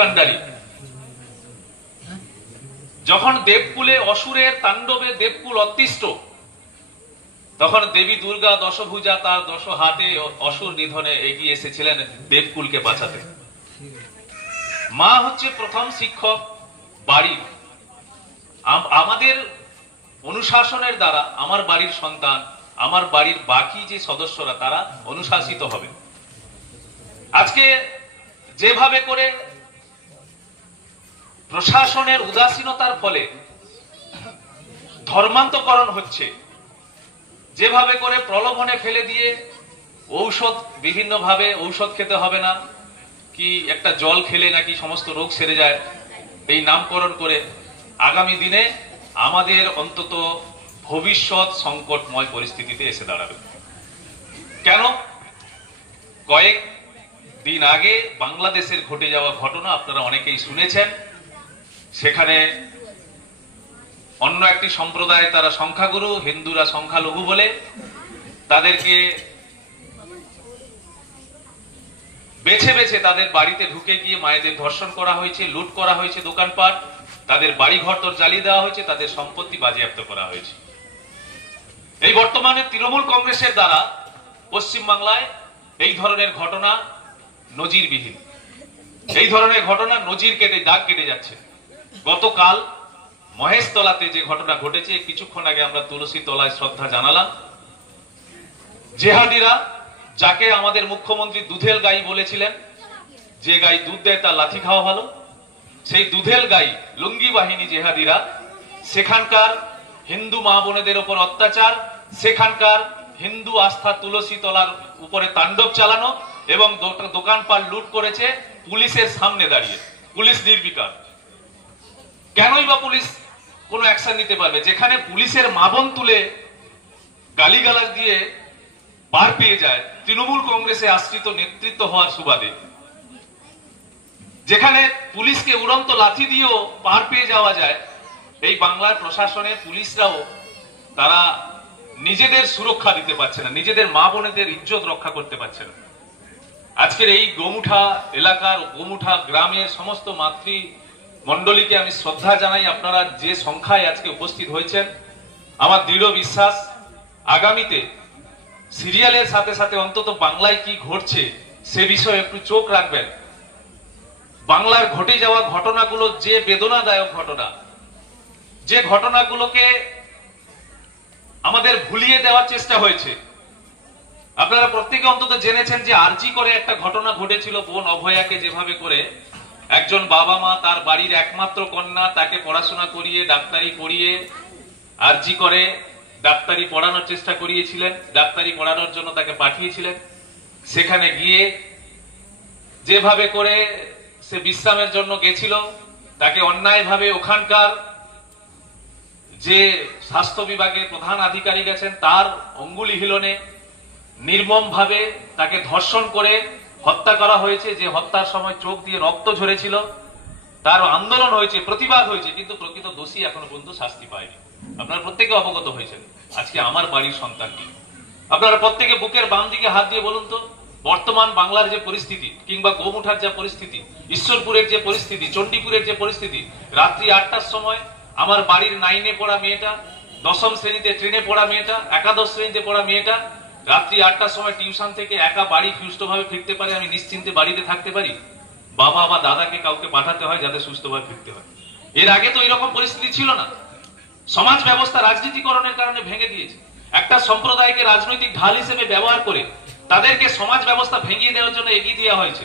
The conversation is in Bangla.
কাণ্ডারি। যখন দেবকুলে অসুরের তাণ্ডবে দেবকুল অতিষ্ঠ, তখন দেবী দুর্গা দশভুজা তার 10 হাতে অসুর নিধনে এগিয়ে এসেছিলেন দেবকুলকে বাঁচাতে। মা হচ্ছে প্রথম শিক্ষক বাড়ির। আমাদের অনুশাসনের দ্বারা আমার বাড়ির সন্তান, আমার বাড়ির বাকি যে সদস্যরা তারা অনুশাসিত হবে। আজকে যেভাবে করে প্রশাসনের উদাসীনতার ফলে ধর্মান্তকরণ হচ্ছে, যেভাবে করে প্রলোভনে ফেলে দিয়ে ঔষধ, বিভিন্ন ভাবে ঔষধ খেতে হবে না, কি একটা জল খেলে নাকি সমস্ত রোগ সেরে যায়, এই নামকরণ করে আগামী দিনে আমাদের অন্তত ভবিষ্যৎ সংকটময় পরিস্থিতিতে এসে দাঁড়াবে। কেন? কয়েক দিন আগে বাংলাদেশের ঘটে যাওয়া ঘটনা আপনারা অনেকেই শুনেছেন। সেখানে অন্য একটি সম্প্রদায়, তারা সংখ্যাগুরু, হিন্দুরা সংখ্যালঘু বলে তাদেরকে বেছে বেছে তাদের বাড়িতে ঢুকে গিয়ে মায়েদের ধর্ষণ করা হয়েছে, লুট করা হয়েছে, দোকানপাট, তাদের বাড়ি ঘর তোর জ্বালিয়ে দেওয়া হয়েছে, তাদের সম্পত্তি বাজেয়াপ্ত করা হয়েছে। এই বর্তমানে তৃণমূল কংগ্রেসের দ্বারা পশ্চিমবাংলায় এই ধরনের ঘটনা নজিরবিহীন। এই ধরনের ঘটনা নজির কেটে, দাগ কেটে যাচ্ছে। গতকাল মহেশতলাতে যে ঘটনা ঘটেছে, কিছুক্ষণ আগে আমরা তুলসী তলায় শ্রদ্ধা জানালাম। জেহাদিরা, যাকে আমাদের মুখ্যমন্ত্রী দুধেল গাই বলেছিলেন, যে গাই দুধ দেয় তার লাথি খাওয়া ভালো, সেই দুধেল গাই লুঙ্গি বাহিনী জেহাদিরা সেখানকার হিন্দু মা বোনেদের উপর অত্যাচার, সেখানকার হিন্দু আস্থা তুলসী তলার উপরে তাণ্ডব চালানো এবং দোকানপাট লুট করেছে পুলিশের সামনে দাঁড়িয়ে। পুলিশ নির্বিকার। কেনই বা পুলিশ কোনো অ্যাকশন নিতে পারবে? যেখানে পুলিশের মা বোন তুলে গালিগালাজ দিয়ে পার পেয়ে যায় তৃণমূল কংগ্রেসে আশ্রিত নেতৃত্ব হওয়ার সুবাদে, যেখানে পুলিশকে উড়ন্ত লাথি দিয়েও পার পেয়ে যাওয়া যায়, এই বাংলার প্রশাসনের পুলিশরাও তারা নিজেদের সুরক্ষা দিতে পারছে না, নিজেদের মা বোনেদের ইজ্জত রক্ষা করতে পারছে না। আজকের এই গোমুঠা এলাকার, গোমুঠা গ্রামের সমস্ত মাতৃ মন্ডলীকে আমি শ্রদ্ধা জানাই। আপনারা যে সংখ্যায় আজকে উপস্থিত হয়েছেন, আমার দৃঢ় বিশ্বাস আগামীতে সিরিয়ালের সাথে সাথে অন্তত বাংলায় কি ঘটছে সে বিষয়ে একটু চোখ রাখবেন। বাংলার ঘটে যাওয়া ঘটনাগুলো যে বেদনাদায়ক ঘটনা, যে ঘটনাগুলোকে আমাদের ভুলিয়ে দেওয়ার চেষ্টা হয়েছে। আপনারা প্রত্যেকে অন্তত জেনেছেন যে আরজি করে একটা ঘটনা ঘটেছিল, বোন অভয়াকে যেভাবে করে একজন বাবা মা তার বাড়ির একমাত্র কন্যা, তাকে পড়াশোনা করিয়ে ডাক্তারি পড়িয়ে আরজি করে ডাক্তারি পড়ানোর চেষ্টা করিয়েছিলেন, ডাক্তারি পড়ানোর জন্য তাকে পাঠিয়েছিলেন। সেখানে গিয়ে যেভাবে করে সে বিশ্রামের জন্য গেছিল, তাকে অন্যায়ভাবে ওখানকার যে স্বাস্থ্য বিভাগের প্রধান আধিকারিক আছেন তার অঙ্গুলি হিলনে নির্মম ভাবে তাকে ধর্ষণ করে হত্যা করা হয়েছে। যে হত্যার সময় চোখ দিয়ে রক্ত ঝরেছিল, তার আন্দোলন হয়েছে, প্রতিবাদ হয়েছে, কিন্তু প্রকৃত দোষী এখনো পর্যন্ত শাস্তি পায়নি। আপনারা প্রত্যেকে অবগত হয়েছেন। আজকে আমার বাড়ির সন্তানটি, আপনারা প্রত্যেকে বুকের বাম দিকে হাত দিয়ে বলুন তো, বর্তমান বাংলার যে পরিস্থিতি, কিংবা গোমুঠার যে পরিস্থিতি, ঈশ্বরপুরের যে পরিস্থিতি, চণ্ডীপুরের যে পরিস্থিতি, রাত্রি 8টার সময় আমার বাড়ির 9-এ পড়া মেয়েটা, 10ম শ্রেণীতে ট্রেনে পড়া মেয়েটা, একাদশ শ্রেণীতে পড়া মেয়েটা রাত্রি 8টার সময় টিউশন থেকে একা বাড়ি সুস্থভাবে ফিরতে পারে, আমি নিশ্চিন্তে বাড়িতে থাকতে পারি। বাবা বা দাদাকে কাউকে পাঠাতে হয় যাতে সুস্থভাবে ফিরতে হয়। এর আগে তো এরকম পরিস্থিতি ছিল না। সমাজ ব্যবস্থা রাজনীতিকরণের কারণে ভেঙে দিয়েছে। একটা সম্প্রদায়কে রাজনৈতিক ঢাল হিসেবে ব্যবহার করে তাদেরকে সমাজ ব্যবস্থা ভেঙে দেওয়ার জন্য এগিয়ে দেওয়া হয়েছে।